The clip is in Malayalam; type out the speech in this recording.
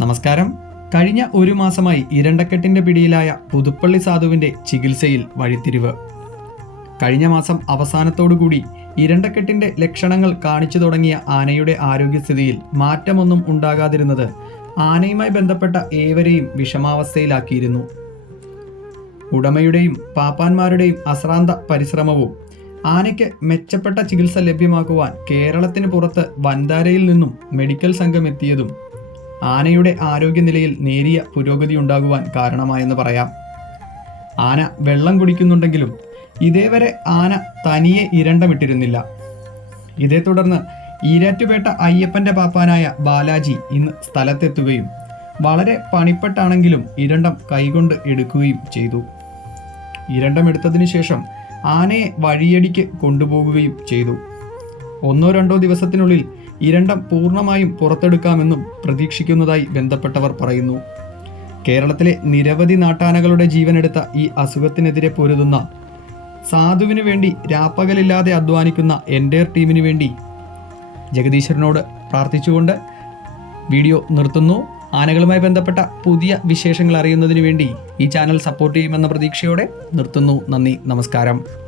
നമസ്കാരം. കഴിഞ്ഞ ഒരു മാസമായി ഇരണ്ടക്കെട്ടിന്റെ പിടിയിലായ പുതുപ്പള്ളി സാധുവിന്റെ ചികിത്സയിൽ വഴിത്തിരിവ്. കഴിഞ്ഞ മാസം അവസാനത്തോടുകൂടി ഇരണ്ടക്കെട്ടിന്റെ ലക്ഷണങ്ങൾ കാണിച്ചു തുടങ്ങിയ ആനയുടെ ആരോഗ്യസ്ഥിതിയിൽ മാറ്റമൊന്നും ഉണ്ടാകാതിരുന്നത് ആനയുമായി ബന്ധപ്പെട്ട ഏവരെയും വിഷമാവസ്ഥയിലാക്കിയിരുന്നു. ഉടമയുടെയും പാപ്പാന്മാരുടെയും അശ്രാന്ത പരിശ്രമവും ആനയ്ക്ക് മെച്ചപ്പെട്ട ചികിത്സ ലഭ്യമാക്കുവാൻ കേരളത്തിന് പുറത്ത് വൻതാരയിൽ നിന്നും മെഡിക്കൽ സംഘം എത്തിയതും ആനയുടെ ആരോഗ്യനിലയിൽ നേരിയ പുരോഗതി ഉണ്ടാകുവാൻ കാരണമായെന്ന് പറയാം. ആന വെള്ളം കുടിക്കുന്നുണ്ടെങ്കിലും ഇതേവരെ ആന തനിയെ ഇരണ്ടമിട്ടിരുന്നില്ല. ഇതേ തുടർന്ന് ഈരാറ്റുപേട്ട അയ്യപ്പന്റെ പാപ്പാനായ ബാലാജി ഇന്ന് സ്ഥലത്തെത്തുകയും വളരെ പണിപ്പെട്ടാണെങ്കിലും ഇരണ്ടം കൈകൊണ്ട് എടുക്കുകയും ചെയ്തു. ഇരണ്ടം എടുത്തതിനു ശേഷം ആനയെ വഴിയടിക്ക് കൊണ്ടുപോകുകയും ചെയ്തു. ഒന്നോ രണ്ടോ ദിവസത്തിനുള്ളിൽ ഇരണ്ടം പൂർണമായും പുറത്തെടുക്കാമെന്നും പ്രതീക്ഷിക്കുന്നതായി ബന്ധപ്പെട്ടവർ പറയുന്നു. കേരളത്തിലെ നിരവധി നാട്ടാനകളുടെ ജീവനെടുത്ത ഈ അസുഖത്തിനെതിരെ പൊരുതുന്ന സാധുവിനു വേണ്ടി രാപ്പകലില്ലാതെ അധ്വാനിക്കുന്ന എന്റെ ടീമിനു വേണ്ടി ജഗദീശ്വരനോട് പ്രാർത്ഥിച്ചുകൊണ്ട് വീഡിയോ നിർത്തുന്നു. ആനകളുമായി ബന്ധപ്പെട്ട പുതിയ വിശേഷങ്ങൾ അറിയുന്നതിന് വേണ്ടി ഈ ചാനൽ സപ്പോർട്ട് ചെയ്യുമെന്ന പ്രതീക്ഷയോടെ നിർത്തുന്നു. നന്ദി നമസ്കാരം.